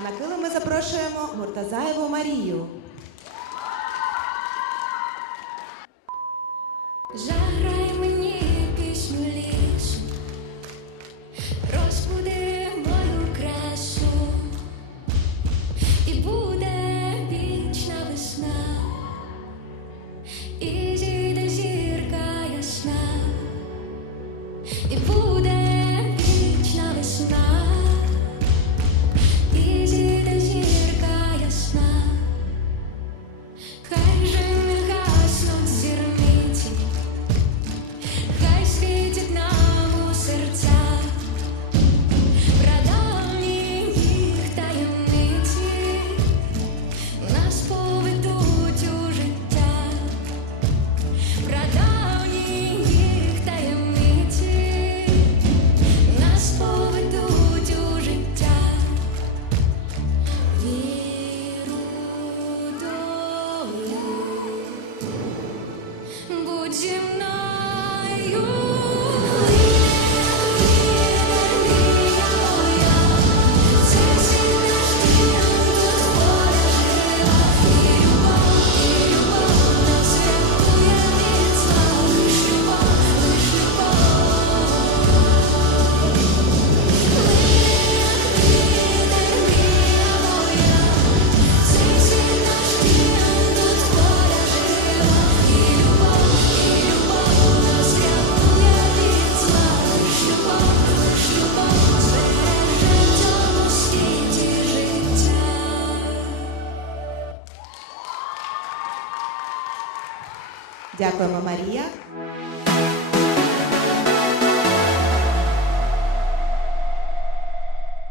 А на килим ми запрошуємо Муртазаєву Марію. Заграй мені пісню лісу, розбуди мою красу, і буде вічна весна, і зійде зірка ясна. Would you Дякуємо, Марія.